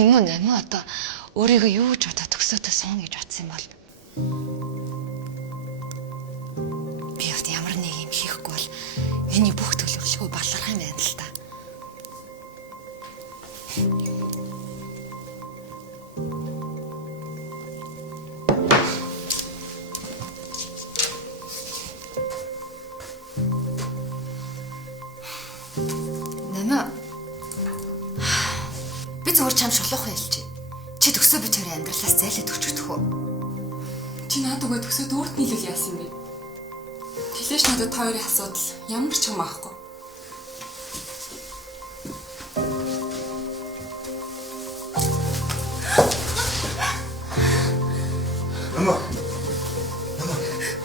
Тийм үү нэ одоо өөрийгөө юу ч бодоод төгсөөдөө сууна гэж бодсон юм бол би одоо ямар нэг юм хийхгүй бол миний бүх төлөвлөгөө баларх юм байна л та. Би зүгээр чам шулуух байлж. Чи төгсөө бич хоёрын амьдралаас зайлаад өчгдөх үү? Чи наад угаа төгсөөд өөрт нийлэл яасан юм бэ? Тэлээш надад та хоёрын асуудал ямар ч юм аахгүй. Нама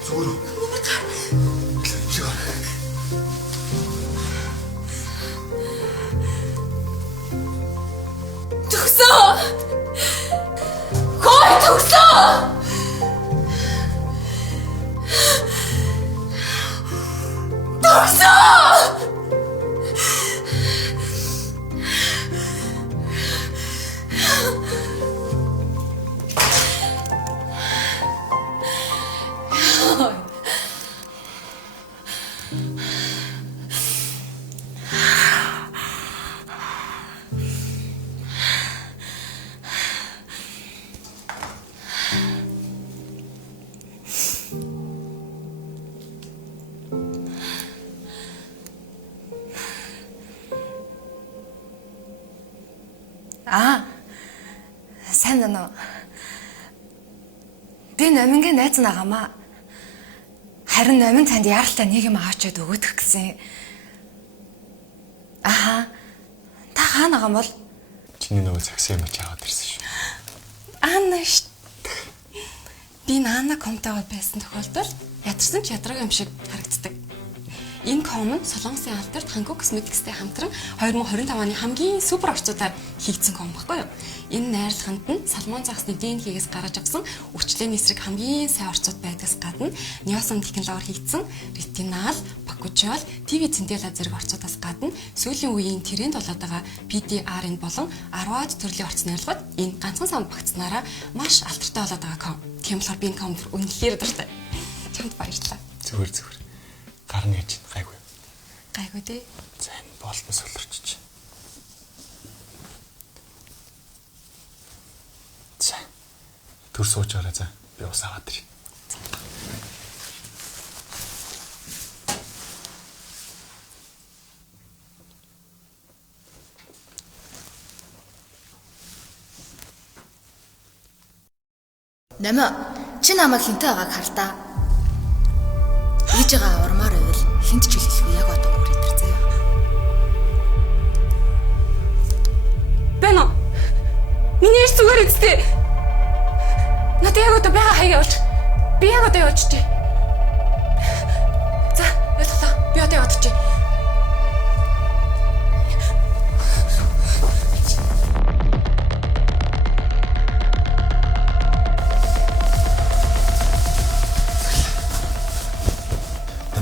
зүгээр. Сайн байна уу? Би номингийн найз нагаамаа. Харин номин танд яаралтай нэг юм аваачаад өгödөх гэсэн. Та хаана байгаа бол? Чиний нөгөө цагсаа юм аваад ирсэн шүү. Ааш. Би наана комтойгоо байсан тохиолдолд ядарсан ч ядраг юм шиг харагддаг. Энэ ком нь Солонгосын алдарт Ханко Косметикстэй хамтран 2025 оны хамгийн супер орцуудаар хийгдсэн ком баггүй юу? Энэ найрлаханд нь салмон загсны ДНХ-гээс гаргаж авсан үрчлээний эсрэг хамгийн сайн орцууд байдгаас гадна неосом технологиор хийгдсэн ретинал, бакучол, ТВ центела зэрэг орцуудаас гадна сүүлийн үеийн тренд болоод байгаа PDR-ын болон 10-аад төрлийн орц найрлагад энэ ганцхан санд багцнараа маш алдартай болоод байгаа ком. Тийм болохоор би энэ комд үнэхээр дуртай. Чамд баярлалаа. Зүгээр. Гарна гэж гайгүй. Гайгүй дээ. Зэн болтон суларчиж. За. Төр суучаарай за. Би ус аваад ирье. Нэмэ чи намайг хинтээ байгааг хардаа. Ийжээгээ урмаар байвал хинт ч хэлэхгүй яг одоо хүрээд ир заяа. Бэно. Миний эрс зүгээр үсттэй. Надад яг одоо байгаа хаяа явуулж. Би яг одоо явуулж чи. За, ойлголоо. Би одоо яваад чи.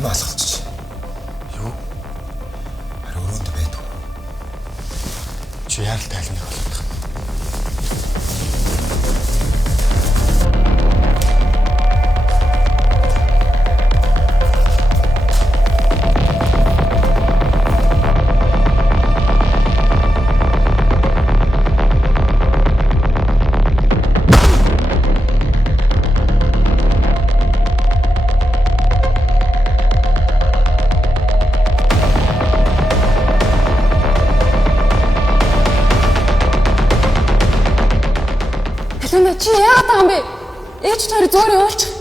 Асуулч. Юу? Харин өрөөнд байдаг. Чи яарал тайлна болоод. Чи яагаад байгаа юм бэ? Ээж чараа зөөр явуулчих.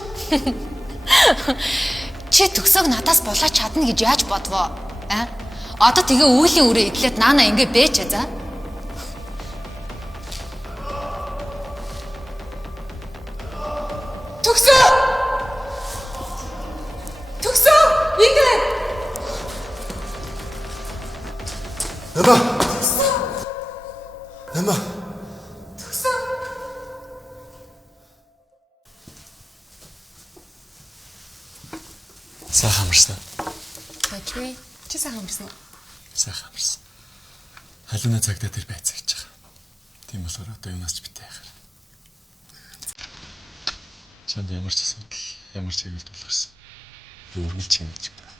Чи төгсөөг надаас булаач чадна гэж яаж бодвоо? Одоо тэгээ үүлийн үрээ идлээд наана ингэ бээч за. Төгсөө! Ингэ! Нама. Сайхан амарсан. Окей. Чи сайхан амарсан уу? Сайхан амарсан. Халуuna цагтаа тэр байцаагч байгаа. Тийм болохоор одоо юунаас ч битээ яхаар. Чанд ямар ч асуудал, ямар ч хэвлэл тулгарсан. Юу үргэлж хэмжиж байна.